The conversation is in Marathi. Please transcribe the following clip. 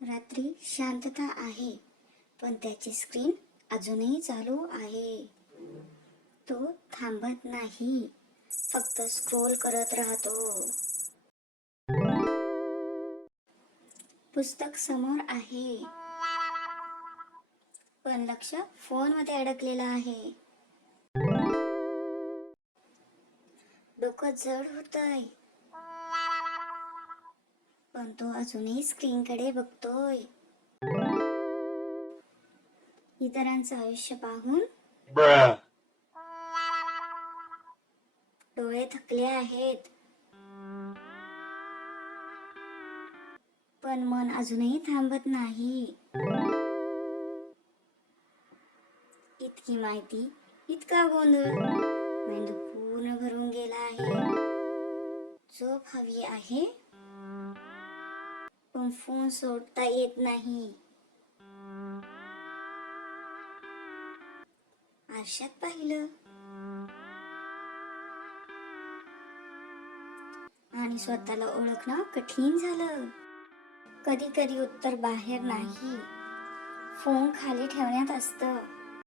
रात्री शांतता आहे, पण त्याची स्क्रीन अजूनही चालू आहे. तो थांबत नाही, फक्त स्क्रोल करत राहतो. पुस्तक समोर आहे, पण लक्ष फोनमध्ये अडकलेलं आहे. डोकं जड होतंय, पण तो अजूनही स्क्रीनकडे बघतोय. इतरांचं आयुष्य पाहून डोळे थकले आहेत, पण मन अजूनही थांबत नाही. इतकी माहिती, इतका गोंधळ, मेंदू पूर्ण भरून गेला आहे. झोप हवी आहे, पण फोन सोडता येत नाही. आरशात पाहिलं आणि स्वतःला ओळखणं कठीण झालं. कधी कधी उत्तर बाहेर नाही, फोन खाली ठेवण्यात असतं.